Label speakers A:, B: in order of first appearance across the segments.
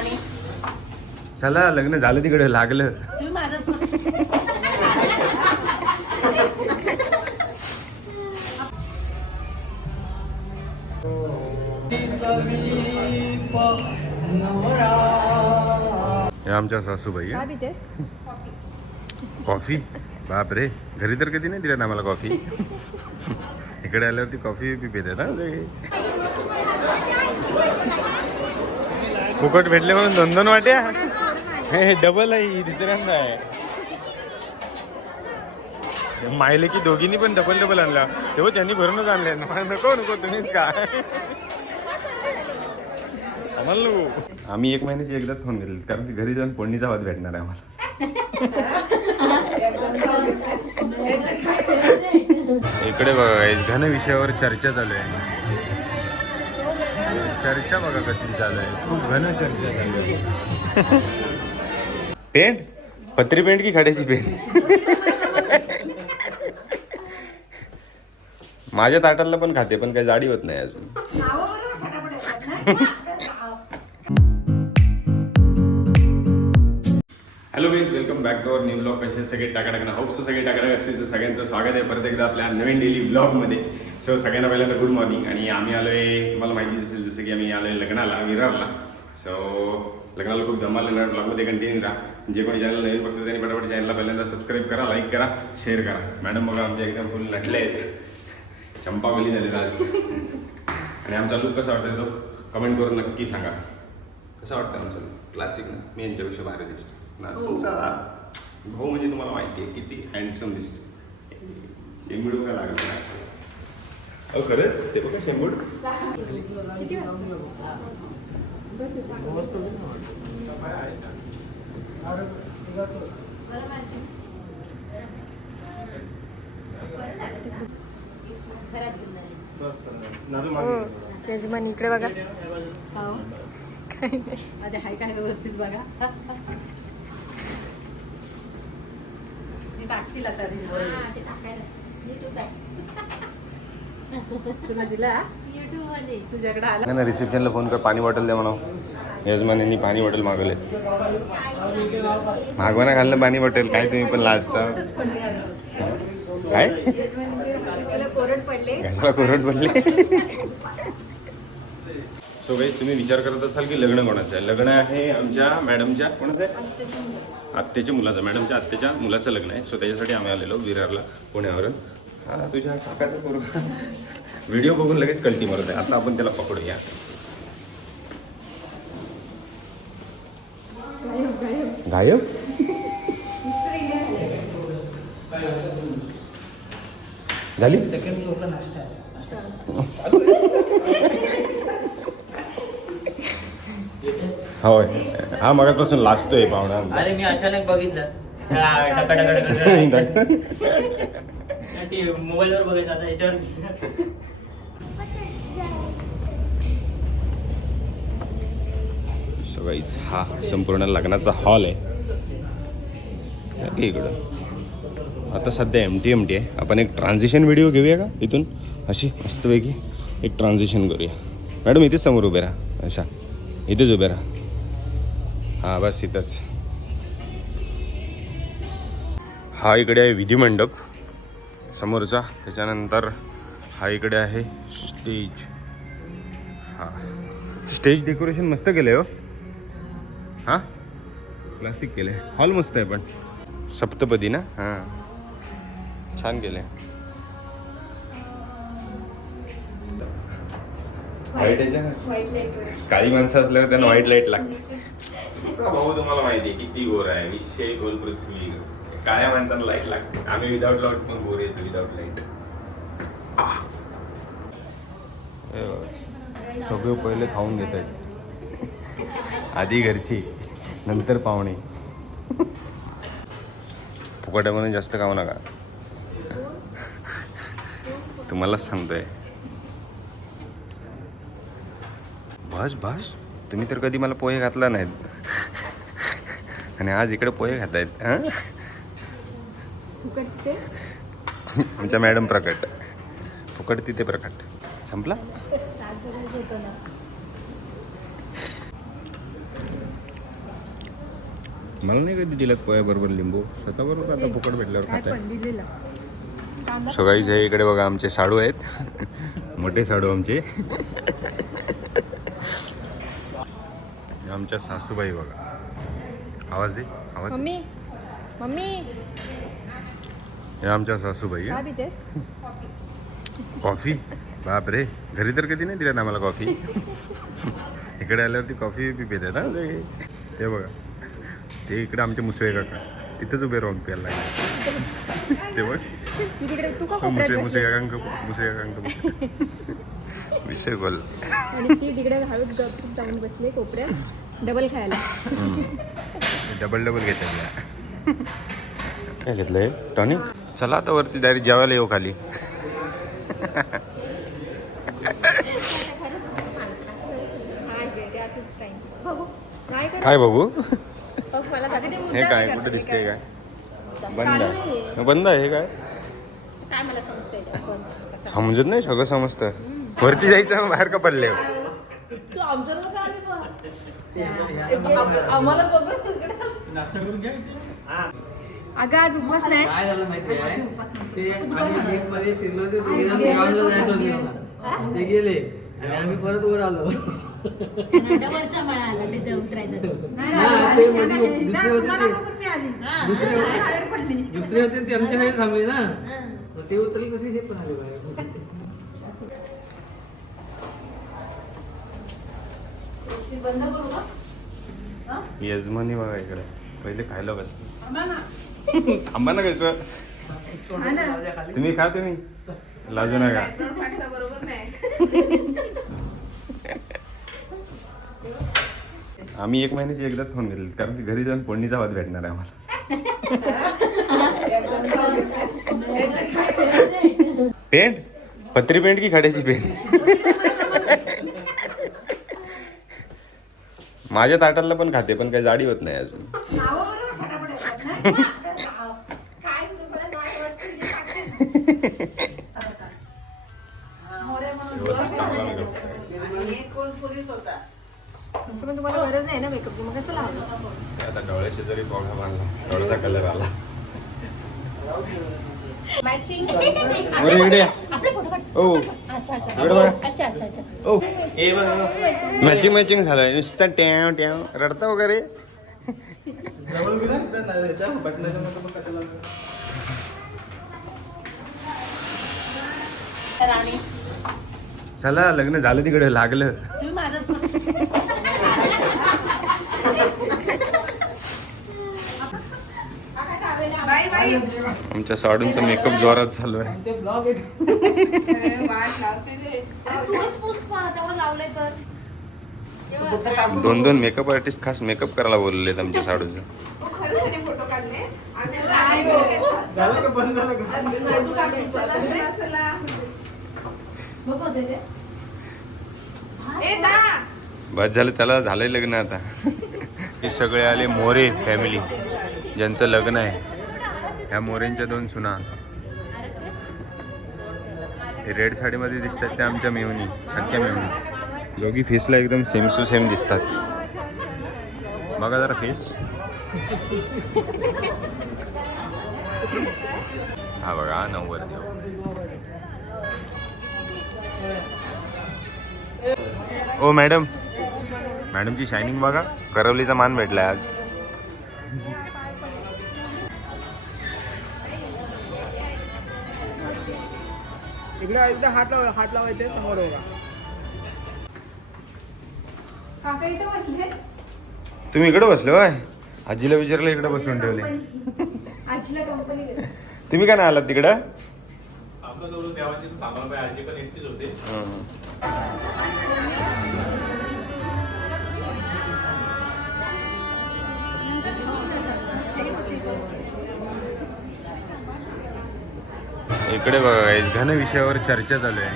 A: पाणी
B: चला लग्न झालं तिकडे लागलं
A: तुम्ही माझ्याच
B: हे आमच्या सासूबाई आहे. कॉफी बाप रे घरी तर कधी नाही दिलं आम्हाला कॉफी इकडे आल्यावरती कॉफी बी पितात हा सगळे. फुकट भेटले म्हणून दोन दोन वाट्या हे डबल आहे दुसऱ्यांदा आहे. मायले की दोघींनी पण डबल डबल आणला. तेव्हा त्यांनी भरूनच आणले. नको नको तुम्हीच का आम्हाला नको. आम्ही एक महिन्याची एकदाच खाऊन घेतली कारण की घरी जाऊन फोडणीचा भात भेटणार आहे आम्हाला. इकडे बघा घन विषयावर चर्चा चालू आहे. चर्चा बघा कशी चालू आहे खूप घन चर्चा आहे पेंट? पत्री पेंट की खड्याची पेंट? माझ्या ताटातलं पण खाते पण काही जाडी होत नाही अजून. Hello guys welcome back to our new blog कसे सगळे टाकाटाकना होप सो सगळे टाकाटाक असतील तर सगळ्यांचं स्वागत आहे. परत एकदा आपल्या नवीन डेली ब्लॉगमध्ये सो सगळ्यांना पहिल्यांदा गुड मॉर्निंग आणि आम्ही आलोय तुम्हाला माहिती असेल जसं की आम्ही आलोय लग्नाला विरारला. सो लग्नाला खूप धमाल येणार ब्लॉगमध्ये कंटिन्यू राहा जे कोणी चॅनल नवीन बघतो त्यांनी पटापट चॅनलला पहिल्यांदा सबस्क्राईब करा लाईक करा शेअर करा. मॅडम बघा आमच्या एकदम फुल नटले आहेत. चंपावली झाले आज. आणि आमचा लुक कसा वाटतोय तो? कमेंट करून नक्की सांगा. कसं वाटतं आमचं क्लासिक ना? मी यांच्यापेक्षा भारी दिसतो. ना तुमचा? भाऊ म्हणजे तुम्हाला माहिती आहे किती हँडसम दिसतो. शेंबूड का लागत नाही अहो खरंच? ते बघा शेंबूड.
C: यजमान इकडे बघा.
A: आधी हाय काय व्यवस्थित बघा. मी टाकतील आता तुला दिला? तुझ्याकडे आला?
B: ना रिसेप्शनला फोन कर पाणी बॉटल द्या म्हणा. यजमान यांनी पाणी बॉटल मागवले. मागवाना घालणं पाणी बॉटल काय तुम्ही पण लाजता? काय?
C: कोरड पडले?
B: कशाला कोरड पडले? सो गाईज तुम्ही विचार करत असाल की लग्न कोणाचं आहे? लग्न आहे आमच्या मॅडमच्या कोणाचं आहे? आत्याच्या मुलाचं. मॅडमच्या आत्याच्या मुलाचं लग्न आहे. सो त्याच्यासाठी आम्ही आलेलो विरारला पुण्यावरून. हा तुझ्या काकाचं करू. व्हिडिओ बघून लगेच कल्टी मारत आहे. आता आपण त्याला पकडूया. गायब? झाली? होय. हा मगापासून लाजतोय पाहुणा.
D: अरे मी अचानक बघितलं. हा, ती मोबाईलवर बघायचं आता याच्यावर
B: सो गाईज हा संपूर्ण लग्नाचा हॉल आहे. इकडं? आता सध्या एम टी एम टी आहे. आपण एक ट्रान्झिशन व्हिडिओ घेऊया का इथून? अशी मस्तपैकी एक ट्रान्झिशन करूया. मॅडम इथेच समोर उभे राहा. अच्छा. इथेच उभे राहा. हां बस इथंच. हा इकडे आहे विधिमंडप. समोरचा. त्याच्यानंतर हा इकडे आहे स्टेज. हा. स्टेज डेकोरेशन मस्त केलं हो. हां? क्लासिक केलं आहे हॉल मस्त आहे पण. सप्तपदी ना? हां. छान केलं आहे व्हाईट काळी माणसं असल्यावर त्यांना व्हाईट लाइट लागते. भाऊ तुम्हाला माहिती आहे किती गोर आहे. विषय गोल पृथ्वी. काळ्या माणसांना लाइट लागते. आम्ही विदाऊट लाइट पण बोर येतो विदाऊट लाइट सगळे पहिले खाऊन घेत आहेत. आधी घरची नंतर पाहुणे. फुकट्यामध्ये जास्त खाऊ नका. तुम्हालाच सांगतोय. बस बस. तुम्ही तर कधी मला पोहे घातला नाहीत. आणि आज इकडे पोहे खात आहेत हां?
C: फुकट ते
B: आमच्या मॅडम प्रकट. फुकट तिथे प्रकट. संपला? मला नाही कधी दिलात पोया बरोबर लिंबू. स्वतः बरोबर आता फुकट भेटल्यावर
C: कांदा
B: सकाळीच हे इकडे बघा आमचे साडू आहेत. मोठे साडू आमचे. आमच्या सासूबाई बघा. आवाज दे आवाज
C: मम्मी मम्मी.
B: हे आमच्या सासूबाई हं.
C: पितेस
B: कॉफी? बाप रे घरी तर कधी नाही दिल्यात आम्हाला कॉफी? इकडे आल्यावरती कॉफी बी पितात हा? ते. ते बघा. ते इकडे आमचे मुसळे काका. तिथंच उभे राहून प्यायला लागले. ते बघ.
C: ती तिकडे तू का
B: तो मुसे
C: कोपऱ्यात
B: मुसे
C: बसली?
B: काकांक मुसे काकांक विषय बोल
C: आणि ती तिकडे हळूच गपचूप जाऊन बसले कोपऱ्यात. डबल खायला.
B: डबल डबल घेतात काय घेतलंय? टॉनिक? चला आता वरती डायरेक्ट जेवायला येऊ खाली.
C: हा काय
B: बघू? हे
C: मुद्दा
B: काय कुठे
C: हे
B: काय? बंद आहे.
C: नाहीये.
B: बंद आहे हे काय? समजत नाही सगळं समजतं. वरती जायचं बाहेर का पडले?
C: आम्हाला अगं आज उपवास नाही.
D: काय झालं माहिती आहे ते आम्ही बीच मध्ये जायचं होतं. ते गेले आणि आम्ही परत वर आलो.
E: वरचा मळा आला तिथे उतरायचं तो.
D: हा, ते मध्ये दुसरे होते ते.
E: हा.
D: दुसरे होते. दुसरे होते ते आमच्या साईड थांबले ना. मग ते उतरले कसे हे पण आले बाहेर.
B: यजमानी बघा इकडे. पहिले खायला बस. थांबा ना कसं तुम्ही खा तुम्ही. लाजू नका. आम्ही एक महिन्याची एकदाच खाऊन घेतली कारण की घरी जाऊन फोडणीचा भात भेटणार आहे आम्हाला. पेंट? पत्री पेंट की खड्याची पेंट? माझ्या ताटातलं पण खाते पण काही जाडी होत नाही अजून.
C: असं पण तुम्हाला गरज आहे ना मेकअपची मग कसं लावलं
B: आता डोळ्याचे जरी बांधला डोळ्याचा कलर आला. इकडे या. ओ. इकडे बघा.
C: अच्छा अच्छा अच्छा.
B: ओ.
D: बघ बघ.
B: मॅचिंग मॅचिंग झालंय. नुसतं ट्याव ट्याव. रडता वगैरे? चला लग्न झालं तिकडे लागलं.
A: तुम्ही
C: बाय बाय
B: आमच्या साडूंचा मेकअप जोरात चालू आहे. दोन दोन मेकअप आर्टिस्ट खास मेकअप करायला बोललेत आमच्या साडूचं.
D: झालं का बंद झालं का?
B: बस झालं चला झालंय लग्न आता. हे सगळे आले मोरे फॅमिली ज्यांचं लग्न आहे. ह्या मोरेंच्या दोन सुना. हे रेड साडीमध्ये दिसतात त्या आमच्या मेवणी सख्या मेवणी दोघी फेसला एकदम सेम टू सेम दिसतात. बघा जरा फेस हा बघा हा नव्वद देव. ओ मॅडम. मॅडमची शायनिंग बघा. करवलीचा मान भेटलाय आज.
F: इकडे एकदा हात लाव हात लावायचे समोर बघा
C: काका इथं बसले?
B: तुम्ही इकडे बसले होय? आजीला विचारलं इकडे बसून ठेवले.
C: आजीला कंपनी
B: तुम्ही का नाही आलात तिकडं? हं. इकडे बघा गाईज घन विषयावर चर्चा चालू आहे.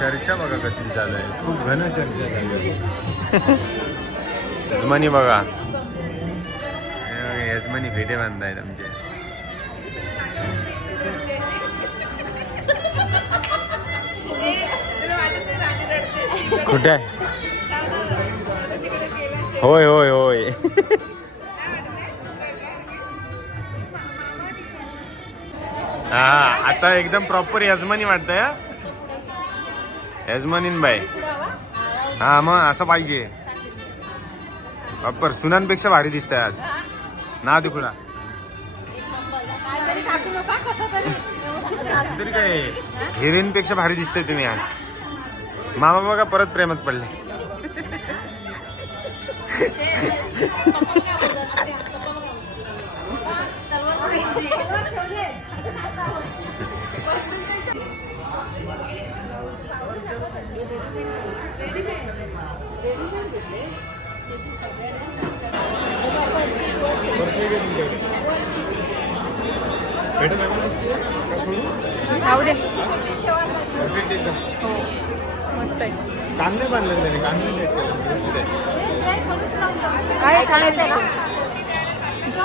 B: चर्चा बघा कशी चालू आहे. खूप घन चर्चा चालू आहे. यजमानी बघा. यजमानी भेटे बांधायत आमचे. कुठे आहे? होय होय होय. हा आता एकदम प्रॉपर यजमानी वाटतंय हा? यजमानीन बाई हा मग असं पाहिजे प्रॉपर सुनांपेक्षा भारी दिसतंय आज ना तुला तरी काय हिरोईन पेक्षा भारी दिसतंय तुम्ही आज मामा बघा परत प्रेमात पडले
C: राहू दे. मस्त आहे.
B: कांदे बांधले त्याने. कांदे
C: आहे छान येते ना.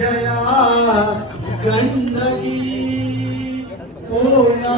G: जया गंधगी पूर्णा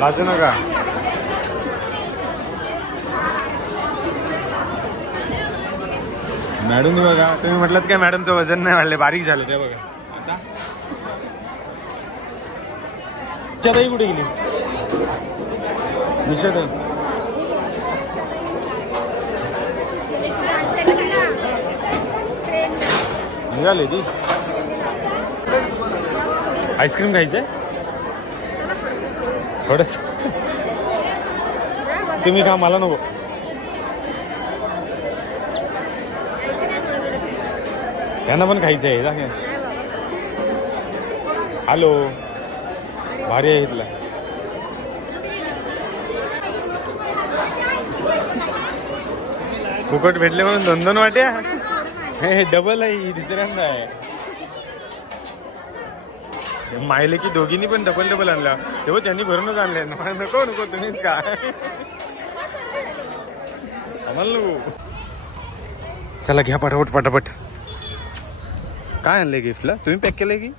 B: लाजू नका. मॅडम बघा तुम्ही म्हटलं काय मॅडमचं वजन नाही वाढले बारीक झालं ते बघा. आता? निशाताई कुठे गेली? निशाताई निघाले ती. आईस्क्रीम खायचंय? थोडस. तुम्ही खा मला नको. त्यांना पण खायचं आहे जा. हॅलो. भारी आहे इथला. फुकट भेटले म्हणून दोन दोन वाट्या हे डबल आहे दुसऱ्यांदा आहे. मायले की दोघींनी पण डबल डबल आणला. तेव्हा त्यांनी भरूनच आणले. नको नको तुम्हीच का आम्हाला नको. चला घ्या पटापट पटापट. काय आणलंय गिफ्टला तुम्ही पॅक केलंय की?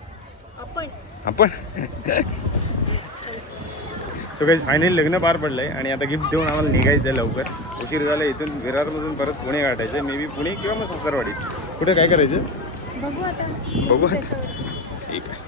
C: आपण.
B: सो काही फायनली लग्न पार पडलंय आणि आता गिफ्ट देऊन आम्हाला निघायचं आहे लवकर. उशीर झाला इथून विरारमधून परत पुणे गाठायचं मे बी पुणे किंवा मग सासरवाडी कुठे काय करायचं?
C: बघू आता.
B: बघू आता. ठीक आहे.